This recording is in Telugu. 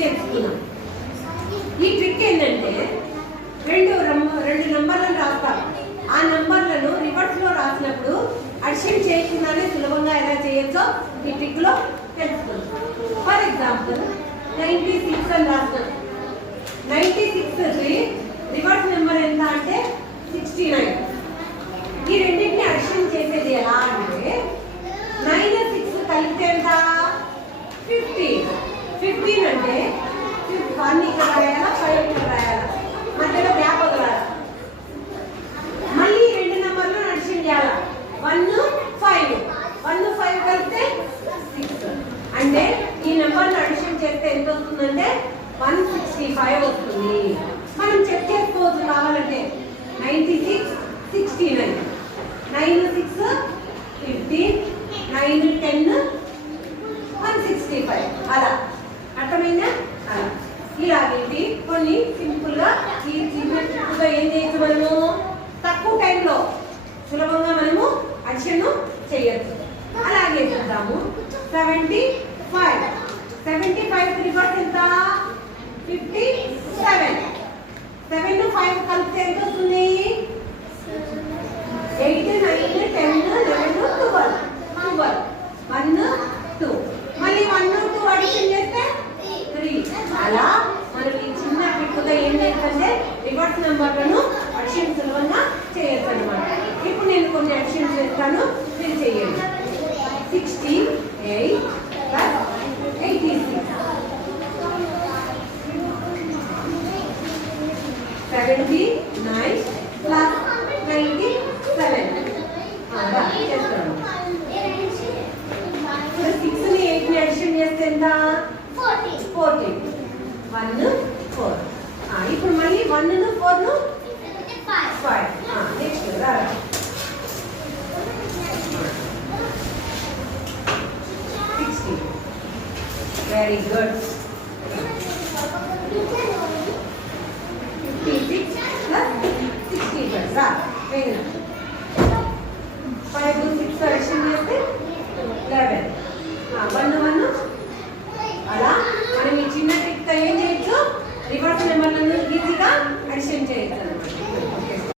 నేర్చుకున్నాం. ఈ ట్రిక్ ఏంటంటే రెండు నంబర్లను రాస్తాం. ఆ నంబర్లను రివర్స్లో రాసినప్పుడు అడిషన్ చేయకుండానే సులభంగా ఎలా చేయొచ్చో ఈ ట్రిక్లో తెలుసుకుంటాం. ఫర్ ఎగ్జాంపుల్ 96 అని రాస్తాం. 96కి రివర్స్ నెంబర్ ఎంత అంటే 69. ఈ రెండింటిని అడిషన్ చేసేది ఎలా అంటే 9 కలిపితే ఎంత 15. 15 అంటే 1 ఇక్కడ రాయాలా, 5 ఇక్కడ రాయాలా, మధ్యలో గ్యాప్ వదలాలి. మళ్ళీ రెండు నెంబర్లు అడిషన్ చేయాలా. 1 5 1 5 కలిపితే 6. అంటే ఈ నెంబర్లు అడిషన్ చేస్తే ఎంత వస్తుందంటే 165 వస్తుంది. మనం చెక్ చేసుకోవచ్చు కావాలంటే. 96 69 9 6 15 9 10 165 అలా. అర్థమైందా? అలా ఇలాగేంటి కొన్ని సింపుల్ గా ఈ సింపుల్గా ఏం చేయొచ్చు, మనము తక్కువ టైంలో సులభంగా మనము అడిషన్ చేయొచ్చు. అలాగే చూద్దాము. 75 75 రివర్స్ ఎంత 57. 7 5 కలిపితే ఎంత వస్తుంది 8 9 10 11 12 12 1 2. మళ్ళీ 1 2 అడిషన్ చేస్తే 3. అలా మనం ఈ చిన్న ట్రిక్గా ఏం చేస్తుంటే రివర్స్ నెంబర్లను అడిషన్ సులభంగా చేయొచ్చు అనమాట. ఇప్పుడు నేను కొన్ని అడిషన్ చేస్తాను, మీరు చేయండి. 68 ప్లస్ 86 79 ప్లస్ 97 అలా చేస్తాను. ఇప్పుడు 6ని 8ని అడిషన్ చేస్తే ఎంత 14 1 4. ఇప్పుడు మళ్ళీ 1ను 4ను 5. నెక్స్ట్ రా 60. Very good.